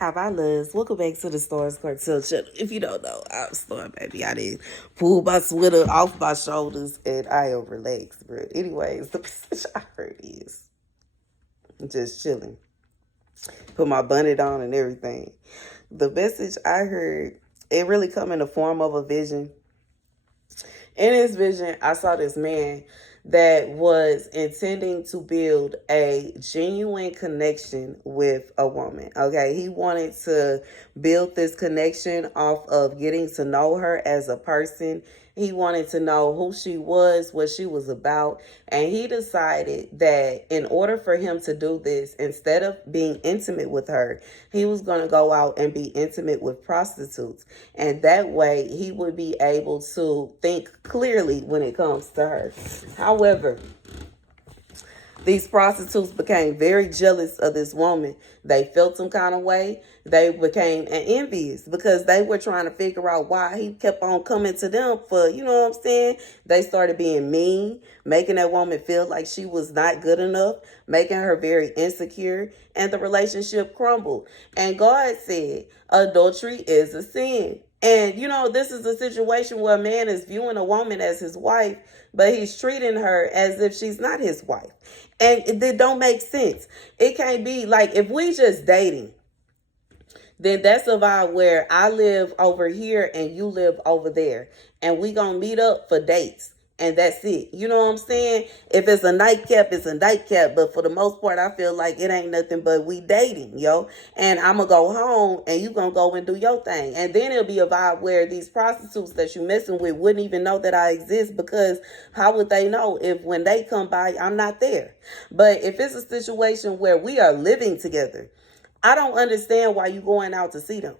Hi, my loves. Welcome back to the Starscartel channel. If you don't know, I'm Star, baby. I didn't pull my sweater off my shoulders and I am relaxed. But anyways, the message I heard is just chilling. Put my bonnet on and everything. The message I heard, it really come in the form of a vision. In his vision, I saw this man that was intending to build a genuine connection with a woman. Okay, he wanted to build this connection off of getting to know her as a person. He wanted to know who she was, what she was about, and he decided that in order for him to do this, instead of being intimate with her, he was going to go out and be intimate with prostitutes. And that way he would be able to think clearly when it comes to her. However, these prostitutes became very jealous of this woman. They felt some kind of way. They became envious because they were trying to figure out why he kept on coming to them for, you know what I'm saying? They started being mean, making that woman feel like she was not good enough, making her very insecure, and the relationship crumbled. And God said, adultery is a sin. And, you know, this is a situation where a man is viewing a woman as his wife, but he's treating her as if she's not his wife. And it don't make sense. It can't be like, if we just dating, then that's a vibe where I live over here and you live over there. And we gonna meet up for dates. And that's it. You know what I'm saying? If it's a nightcap, it's a nightcap. But for the most part, I feel like it ain't nothing but we dating, yo. And I'm going to go home and you going to go and do your thing. And then it'll be a vibe where these prostitutes that you messing with wouldn't even know that I exist, because how would they know if when they come by, I'm not there? But if it's a situation where we are living together, I don't understand why you going out to see them.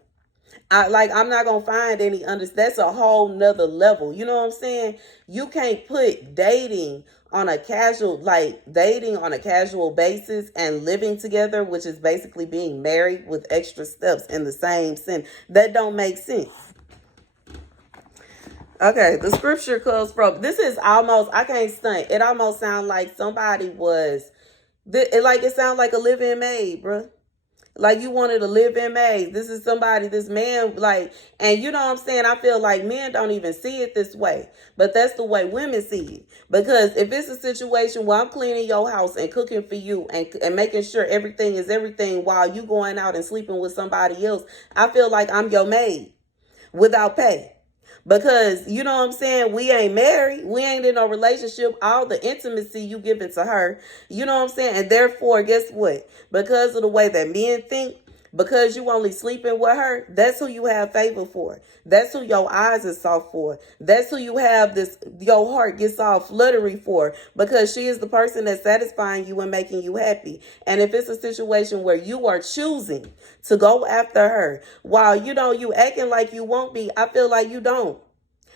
I'm not going to find any that's a whole nother level. You know what I'm saying? You can't put dating on a casual basis and living together, which is basically being married with extra steps in the same sense. That don't make sense. Okay, the scripture comes from, this is almost, I can't stunt. It almost sounds like somebody was, it sounds like a living maid, bruh. Like you wanted to live in maid. This is somebody, this man, and you know what I'm saying? I feel like men don't even see it this way, but that's the way women see it. Because if it's a situation where I'm cleaning your house and cooking for you and making sure everything is everything while you going out and sleeping with somebody else, I feel like I'm your maid without pay. Because, you know what I'm saying, we ain't married. We ain't in no relationship. All the intimacy you giving to her, you know what I'm saying? And therefore, guess what? Because of the way that men think, because you only sleeping with her, that's who you have favor for. That's who your eyes is soft for. That's who you have your heart gets all fluttery for, because she is the person that's satisfying you and making you happy. And if it's a situation where you are choosing to go after her while, you acting like you won't be, I feel like you don't.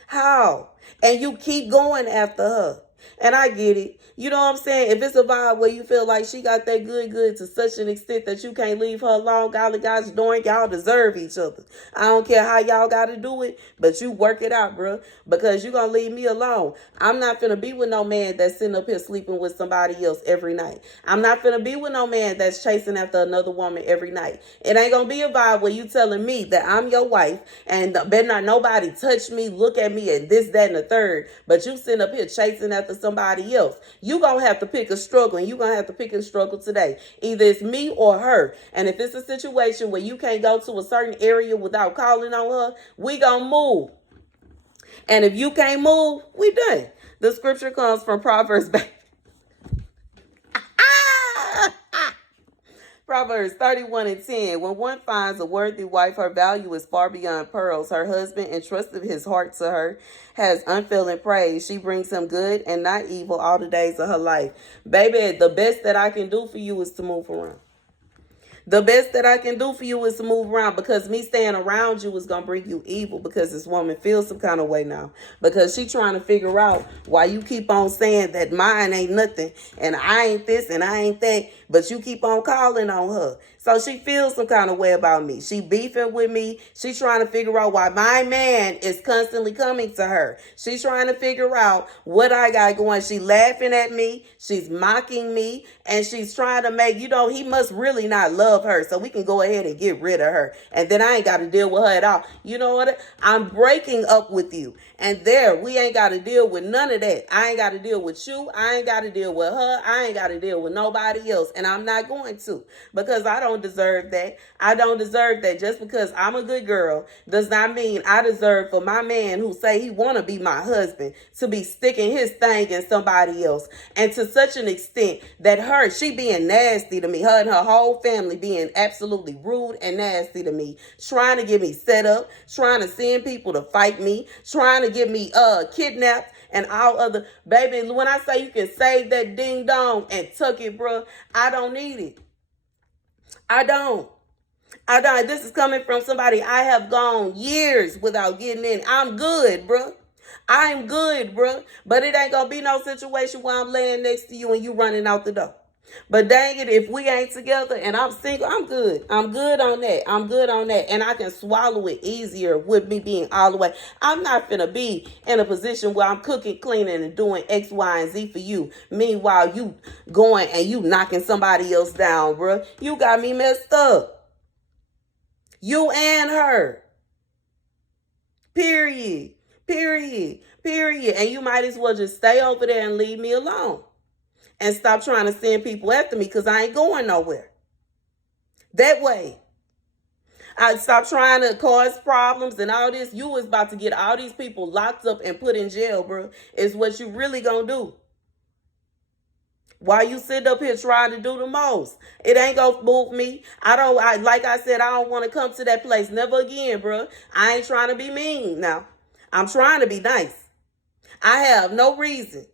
How? And you keep going after her. And I get it. You know what I'm saying? If it's a vibe where you feel like she got that good to such an extent that you can't leave her alone, golly gosh darn, y'all deserve each other. I don't care how y'all got to do it, but you work it out, bro, because you going to leave me alone. I'm not finna be with no man that's sitting up here sleeping with somebody else every night. I'm not finna be with no man that's chasing after another woman every night. It ain't going to be a vibe where you telling me that I'm your wife and better not nobody touch me, look at me, and this, that, and the third, but you sitting up here chasing after somebody else. You gonna have to pick a struggle, and you gonna have to pick a struggle today. Either it's me or her. And if it's a situation where you can't go to a certain area without calling on her, we gonna move. And if you can't move, we done. The scripture comes from Proverbs. Proverbs 31:10. When one finds a worthy wife, her value is far beyond pearls. Her husband entrusted his heart to her, has unfailing praise. She brings him good and not evil all the days of her life. Baby, the best that I can do for you is to move around. The best that I can do for you is to move around, because me staying around you is going to bring you evil, because this woman feels some kind of way now, because she trying to figure out why you keep on saying that mine ain't nothing and I ain't this and I ain't that, but you keep on calling on her. So she feels some kind of way about me. She beefing with me. She's trying to figure out why my man is constantly coming to her. She's trying to figure out what I got going. She laughing at me. She's mocking me. And she's trying to make, he must really not love love her, so we can go ahead and get rid of her. And then I ain't got to deal with her at all. You know what? I'm breaking up with you. And there, we ain't got to deal with none of that. I ain't got to deal with you. I ain't got to deal with her. I ain't got to deal with nobody else. And I'm not going to, because I don't deserve that. I don't deserve that. Just because I'm a good girl does not mean I deserve for my man who say he want to be my husband to be sticking his thing in somebody else. And to such an extent that she being nasty to me, her and her whole family being absolutely rude and nasty to me, trying to get me set up, trying to send people to fight me, trying to get me kidnapped and all other. Baby, when I say you can save that ding dong and tuck it, bro, I don't need it. I don't. This is coming from somebody I have gone years without getting in. I'm good, bro. I'm good, bro. But it ain't gonna be no situation where I'm laying next to you and you running out the door. But dang it, if we ain't together and I'm single, I'm good. I'm good on that. I'm good on that. And I can swallow it easier with me being all the way. I'm not finna be in a position where I'm cooking, cleaning, and doing X, Y, and Z for you. Meanwhile, you going and you knocking somebody else down, bro. You got me messed up. You and her. Period. Period. Period. And you might as well just stay over there and leave me alone. And stop trying to send people after me, because I ain't going nowhere. That way. I stop trying to cause problems and all this. You was about to get all these people locked up and put in jail, bro. Is what you really gonna do. While you sit up here trying to do the most. It ain't gonna move me. Like I said, I don't want to come to that place. Never again, bro. I ain't trying to be mean now. I'm trying to be nice. I have no reason.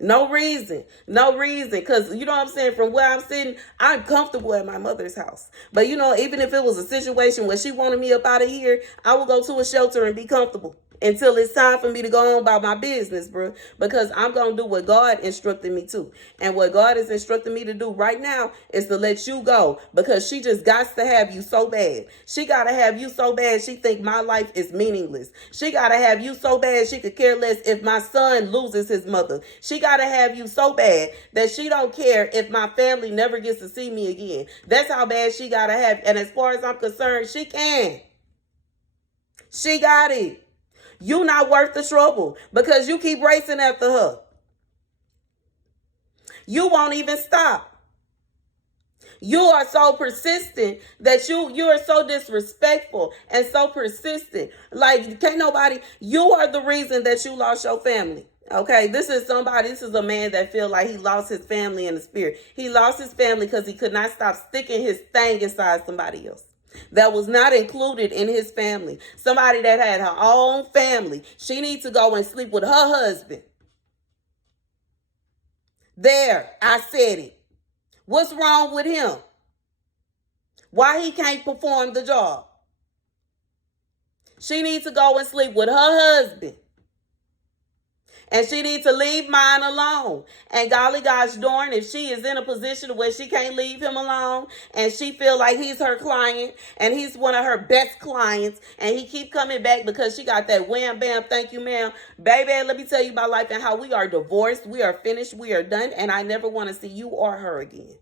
No reason. Because, you know what I'm saying? From where I'm sitting, I'm comfortable at my mother's house. But, even if it was a situation where she wanted me up out of here, I would go to a shelter and be comfortable until it's time for me to go on about my business, bro. Because I'm going to do what God instructed me to. And what God is instructing me to do right now is to let you go. Because she just got to have you so bad. She got to have you so bad she think my life is meaningless. She got to have you so bad she could care less if my son loses his mother. She got to have you so bad that she don't care if my family never gets to see me again. That's how bad she got to have. And as far as I'm concerned, she can. She got it. You not worth the trouble because you keep racing after her. You won't even stop. You are so persistent that you are so disrespectful and so persistent. Like, can't nobody, you are the reason that you lost your family. Okay, this is a man that feel like he lost his family in the spirit. He lost his family because he could not stop sticking his thing inside somebody else that was not included in his family. Somebody that had her own family. She needs to go and sleep with her husband. There, I said it. What's wrong with him? Why he can't perform the job? She needs to go and sleep with her husband. And she needs to leave mine alone. And golly gosh darn, if she is in a position where she can't leave him alone and she feel like he's her client and he's one of her best clients and he keep coming back because she got that wham bam thank you ma'am. Baby, let me tell you my life and how we are divorced. We are finished. We are done. And I never want to see you or her again.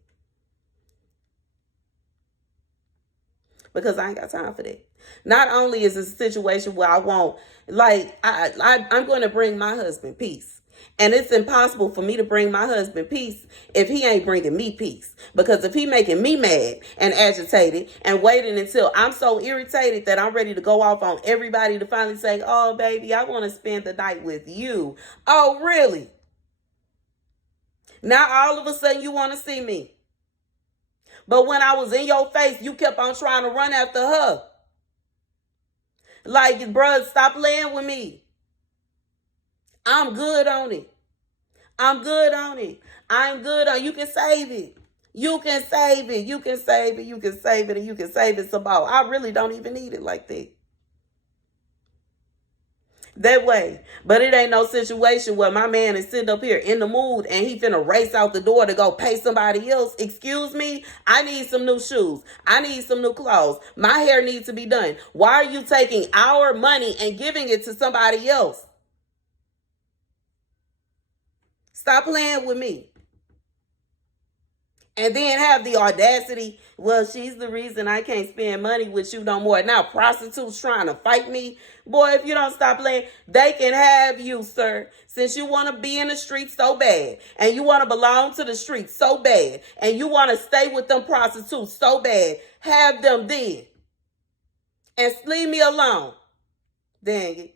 Because I ain't got time for that. Not only is this a situation where I won't, I'm going to bring my husband peace. And it's impossible for me to bring my husband peace if he ain't bringing me peace. Because if he making me mad and agitated and waiting until I'm so irritated that I'm ready to go off on everybody to finally say, oh, baby, I want to spend the night with you. Oh, really? Now all of a sudden you want to see me. But when I was in your face, you kept on trying to run after her. Like, bruh, stop playing with me. I'm good on it. I'm good on it. You can save it. You can save it. You can save it. You can save it. And you can save it some more. I really don't even need it like that. That way. But it ain't no situation where my man is sitting up here in the mood and he finna race out the door to go pay somebody else. Excuse me, I need some new shoes. I need some new clothes. My hair needs to be done. Why are you taking our money and giving it to somebody else? Stop playing with me. And then have the audacity, well, she's the reason I can't spend money with you no more. Now prostitutes trying to fight me. Boy, if you don't stop playing, they can have you, sir. Since you want to be in the streets so bad, and you want to belong to the streets so bad, and you want to stay with them prostitutes so bad, have them then. And leave me alone. Dang it.